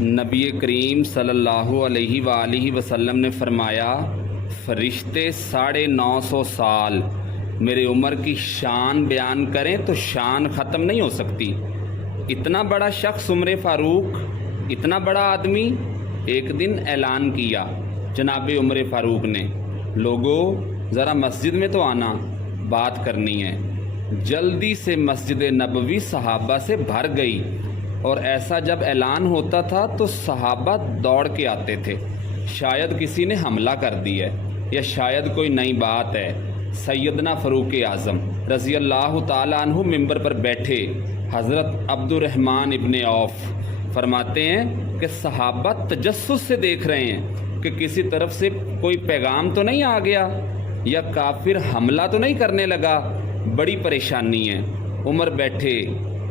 نبی کریم صلی اللہ علیہ وآلہ وسلم نے فرمایا، فرشتے 950 سال میرے عمر کی شان بیان کریں تو شان ختم نہیں ہو سکتی۔ اتنا بڑا شخص عمر فاروق، اتنا بڑا آدمی، ایک دن اعلان کیا جناب عمر فاروق نے، لوگوں ذرا مسجد میں تو آنا، بات کرنی ہے۔ جلدی سے مسجد نبوی صحابہ سے بھر گئی، اور ایسا جب اعلان ہوتا تھا تو صحابہ دوڑ کے آتے تھے، شاید کسی نے حملہ کر دیا ہے یا شاید کوئی نئی بات ہے۔ سیدنا فاروق اعظم رضی اللہ تعالیٰ عنہ ممبر پر بیٹھے، حضرت عبد الرحمن ابن عوف فرماتے ہیں کہ صحابہ تجسس سے دیکھ رہے ہیں کہ کسی طرف سے کوئی پیغام تو نہیں آ گیا یا کافر حملہ تو نہیں کرنے لگا، بڑی پریشانی ہے۔ عمر بیٹھے،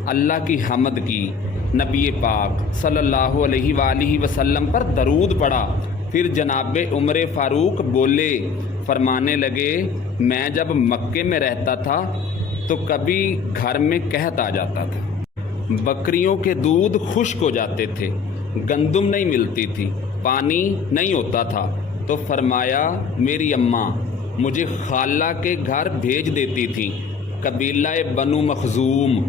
اللہ کی حمد کی، نبی پاک صلی اللہ علیہ وآلہ وسلم پر درود پڑھا، پھر جناب عمر فاروق بولے، فرمانے لگے، میں جب مکے میں رہتا تھا تو کبھی گھر میں قحط آ جاتا تھا، بکریوں کے دودھ خشک ہو جاتے تھے، گندم نہیں ملتی تھی، پانی نہیں ہوتا تھا، تو فرمایا میری اماں مجھے خالہ کے گھر بھیج دیتی تھی، قبیلہ بنو مخزوم،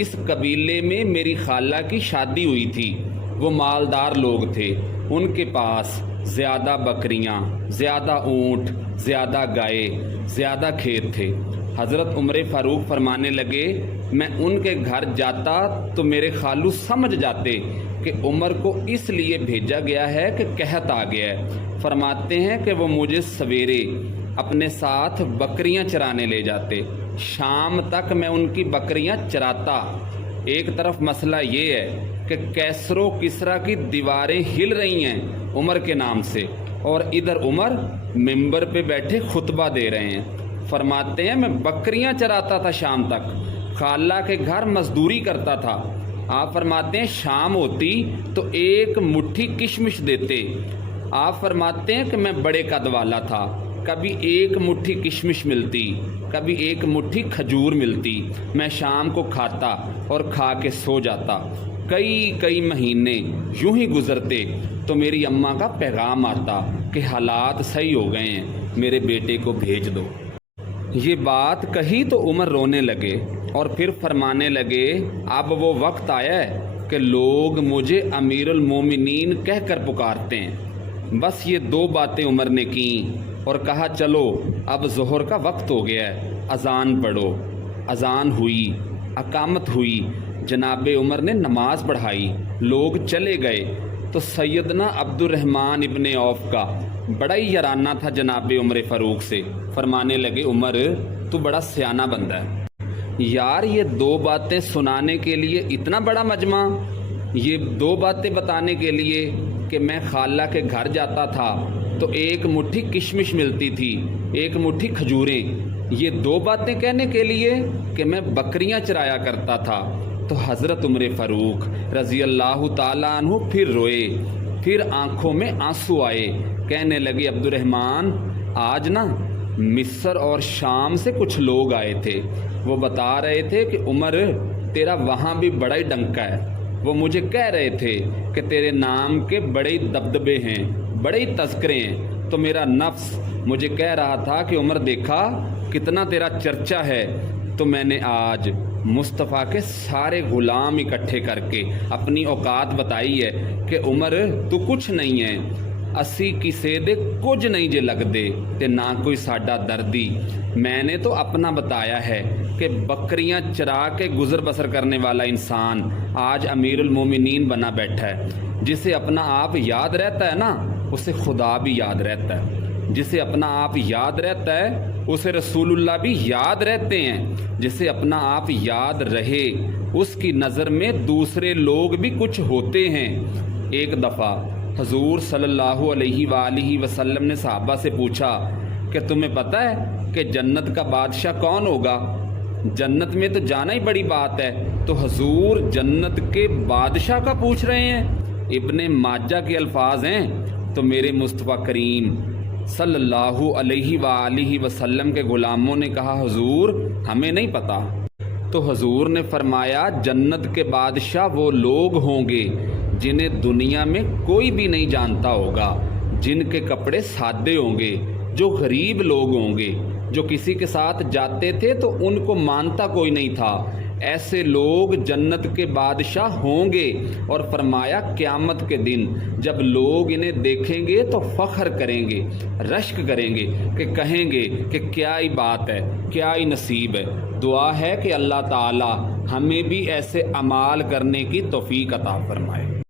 اس قبیلے میں میری خالہ کی شادی ہوئی تھی، وہ مالدار لوگ تھے، ان کے پاس زیادہ بکریاں، زیادہ اونٹ، زیادہ گائے، زیادہ کھیت تھے۔ حضرت عمر فاروق فرمانے لگے، میں ان کے گھر جاتا تو میرے خالو سمجھ جاتے کہ عمر کو اس لیے بھیجا گیا ہے کہ قحط آ گیا ہے۔ فرماتے ہیں کہ وہ مجھے سویرے اپنے ساتھ بکریاں چرانے لے جاتے، شام تک میں ان کی بکریاں چراتا۔ ایک طرف مسئلہ یہ ہے کہ کیسر و کسرا کی دیواریں ہل رہی ہیں عمر کے نام سے، اور ادھر عمر ممبر پہ بیٹھے خطبہ دے رہے ہیں۔ فرماتے ہیں میں بکریاں چراتا تھا شام تک، خالہ کے گھر مزدوری کرتا تھا۔ آپ فرماتے ہیں شام ہوتی تو ایک مٹھی کشمش دیتے۔ آپ فرماتے ہیں کہ میں بڑے قد والا تھا، کبھی ایک مٹھی کشمش ملتی، کبھی ایک مٹھی کھجور ملتی، میں شام کو کھاتا اور کھا کے سو جاتا۔ کئی مہینے یوں ہی گزرتے تو میری اماں کا پیغام آتا کہ حالات صحیح ہو گئے ہیں، میرے بیٹے کو بھیج دو۔ یہ بات کہی تو عمر رونے لگے اور پھر فرمانے لگے، اب وہ وقت آیا ہے کہ لوگ مجھے امیر المومنین کہہ کر پکارتے ہیں۔ بس یہ 2 باتیں عمر نے کیں اور کہا چلو اب ظہر کا وقت ہو گیا ہے، اذان پڑھو۔ اذان ہوئی، اقامت ہوئی، جناب عمر نے نماز پڑھائی، لوگ چلے گئے تو سیدنا عبد الرحمن ابن عوف کا بڑا ہی یارانہ تھا جناب عمر فاروق سے۔ فرمانے لگے، عمر تو بڑا سیانہ بندہ ہے یار، یہ 2 باتیں سنانے کے لیے اتنا بڑا مجمع، یہ 2 باتیں بتانے کے لیے کہ میں خالہ کے گھر جاتا تھا تو ایک مٹھی کشمش ملتی تھی، ایک مٹھی کھجوریں، یہ 2 باتیں کہنے کے لیے کہ میں بکریاں چرایا کرتا تھا۔ تو حضرت عمر فاروق رضی اللہ تعالیٰ عنہ پھر روئے، پھر آنکھوں میں آنسو آئے، کہنے لگے عبد الرحمن آج نا مصر اور شام سے کچھ لوگ آئے تھے، وہ بتا رہے تھے کہ عمر تیرا وہاں بھی بڑا ہی ڈنکا ہے، وہ مجھے کہہ رہے تھے کہ تیرے نام کے بڑے ہی دبدبے ہیں، بڑے ہی تذکرے ہیں، تو میرا نفس مجھے کہہ رہا تھا کہ عمر دیکھا کتنا تیرا چرچا ہے، تو میں نے آج مصطفیٰ کے سارے غلام اکٹھے کر کے اپنی اوقات بتائی ہے کہ عمر تو کچھ نہیں ہے، اسی کسے دے کچھ نہیں جے لگ دے تے نہ کوئی ساڈا دردی۔ میں نے تو اپنا بتایا ہے کہ بکریاں چرا کے گزر بسر کرنے والا انسان آج امیر المومنین بنا بیٹھا ہے۔ جسے اپنا آپ یاد رہتا ہے نا، اسے خدا بھی یاد رہتا ہے، جسے اپنا آپ یاد رہتا ہے اسے رسول اللہ بھی یاد رہتے ہیں، جسے اپنا آپ یاد رہے اس کی نظر میں دوسرے لوگ بھی کچھ ہوتے ہیں۔ ایک دفعہ حضور صلی اللہ علیہ وآلہ وسلم نے صحابہ سے پوچھا کہ تمہیں پتہ ہے کہ جنت کا بادشاہ کون ہوگا؟ جنت میں تو جانا ہی بڑی بات ہے، تو حضور جنت کے بادشاہ کا پوچھ رہے ہیں؟ ابن ماجہ کے الفاظ ہیں۔ تو میرے مصطفیٰ کریم صلی اللہ علیہ وآلہ وسلم کے غلاموں نے کہا حضور ہمیں نہیں پتا۔ تو حضور نے فرمایا جنت کے بادشاہ وہ لوگ ہوں گے جنہیں دنیا میں کوئی بھی نہیں جانتا ہوگا، جن کے کپڑے سادے ہوں گے، جو غریب لوگ ہوں گے، جو کسی کے ساتھ جاتے تھے تو ان کو مانتا کوئی نہیں تھا، ایسے لوگ جنت کے بادشاہ ہوں گے۔ اور فرمایا قیامت کے دن جب لوگ انہیں دیکھیں گے تو فخر کریں گے، رشک کریں گے، کہ کہیں گے کہ کیا ہی بات ہے، کیا ہی نصیب ہے۔ دعا ہے کہ اللہ تعالی ہمیں بھی ایسے اعمال کرنے کی توفیق عطا فرمائے۔